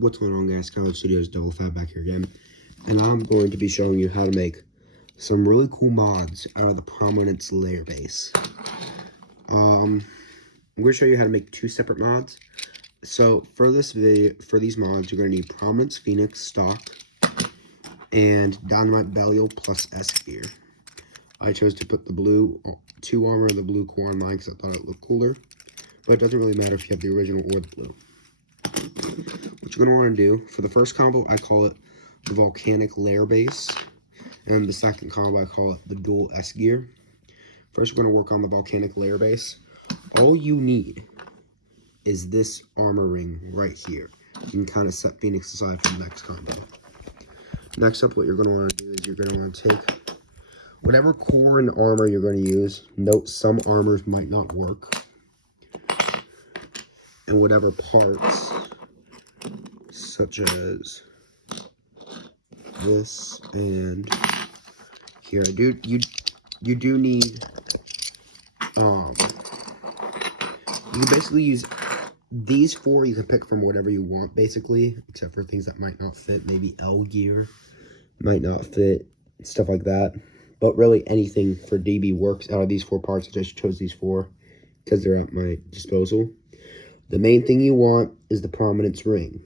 What's going on, guys? College Studios Double Fat back here again, and I'm going to be showing you how to make some really cool mods out of the Prominence layer base. I'm going to show you how to make two separate mods. So for this video, for these mods, you're going to need Prominence Phoenix stock and Dynamite Belial plus S gear. I chose to put the blue 2 armor and the blue core on mine because I thought it looked cooler, but it doesn't really matter if you have the original or the blue. What you're going to want to do, for the first combo, I call it the Volcanic layer base, and the second combo, I call it the dual S gear. First, we're going to work on the Volcanic layer base. All you need is this armor ring right here. You can kind of set Phoenix aside for the next combo. Next up, what you're going to want to do is you're going to want to take whatever core and armor you're going to use. Note, some armors might not work. And whatever parts, such as this and here, you do need, you can basically use these 4. You can pick from whatever you want, basically, except for things that might not fit. Maybe L gear might not fit, stuff like that. But really, anything for DB works out of these 4 parts. I just chose these 4 because they're at my disposal. The main thing you want is the Prominence ring.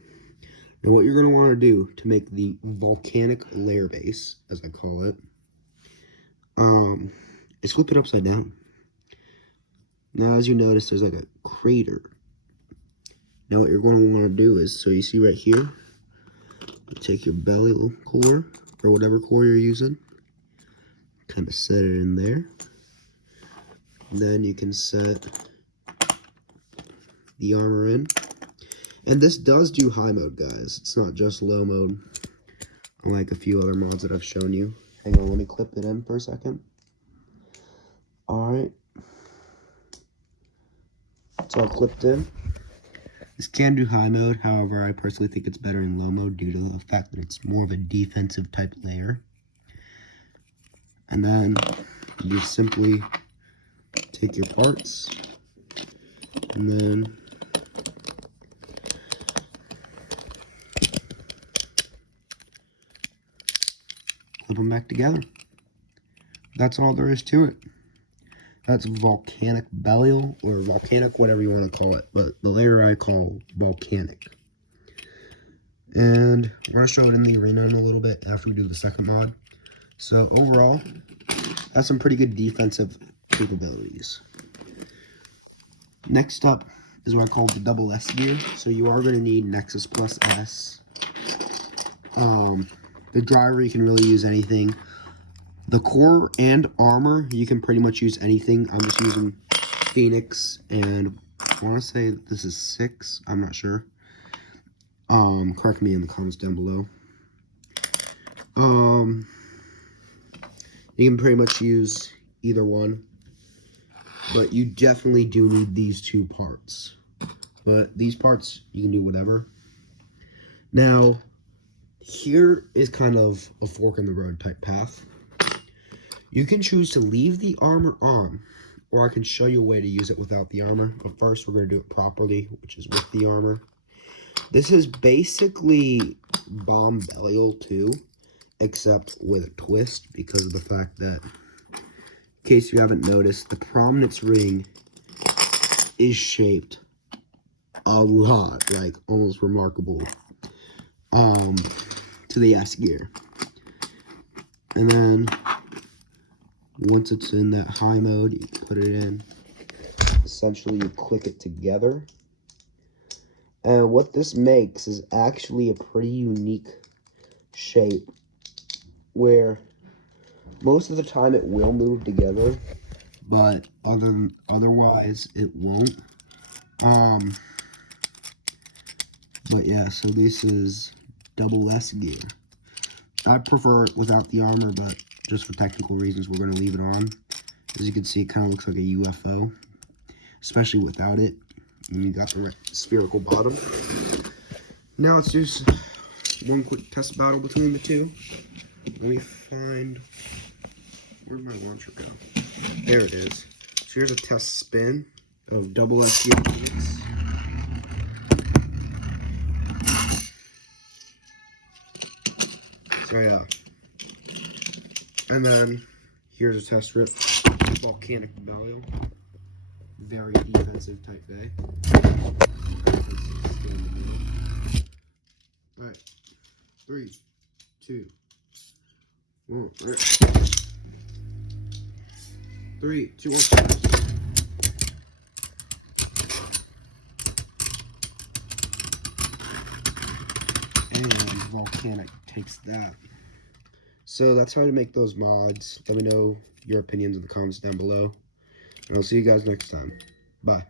Now, what you're going to want to do to make the Volcanic layer base, as I call it, is flip it upside down. Now, as you notice, there's like a crater. Now, what you're going to want to do is, so you see right here, you take your Belial core, or whatever core you're using, kind of set it in there. Then you can set the armor in. And this does do high mode, guys. It's not just low mode, unlike a few other mods that I've shown you. Hang on, let me clip it in for a second. Alright. It's all clipped in. This can do high mode, however, I personally think it's better in low mode due to the fact that it's more of a defensive type layer. And then you simply take your parts and then clip them back together. That's all there is to it. That's Volcanic Belial, or Volcanic, whatever you want to call it, but the layer I call Volcanic. And we're going to show it in the arena in a little bit after we do the second mod. So overall, that's some pretty good defensive capabilities. Next up is what I call the double S gear. So you are going to need Nexus plus S. The driver, you can really use anything. The core and armor, you can pretty much use anything. I'm just using Phoenix, and I want to say this is 6. I'm not sure. Correct me in the comments down below. You can pretty much use either one, but you definitely do need these 2 parts. But these parts, you can do whatever. Now, here is kind of a fork in the road type path. You can choose to leave the armor on, or I can show you a way to use it without the armor. But first, we're going to do it properly, which is with the armor. This is basically Bomb Belial 2, except with a twist, because of the fact that, in case you haven't noticed, the Prominence ring is shaped a lot, like almost remarkable, to the S gear. And then once it's in that high mode, you put it in. Essentially, you click it together. And what this makes is actually a pretty unique shape, where most of the time it will move together, but otherwise it won't. But yeah, so this is double S gear. I prefer it without the armor, but just for technical reasons, we're going to leave it on. As you can see, it kind of looks like a UFO, especially without it. And you got the spherical bottom. Now let's do one quick test battle between the 2. Let me find, where'd my launcher go? There it is. So here's a test spin of double SG Phoenix. Oh yeah. And then here's a test rip. Volcanic Burial. Very defensive type bay. Alright. 3, 2, 1. Alright. 3, 2, 1. And Volcanic takes that. So that's how to make those mods. Let me know your opinions in the comments down below. And I'll see you guys next time. Bye.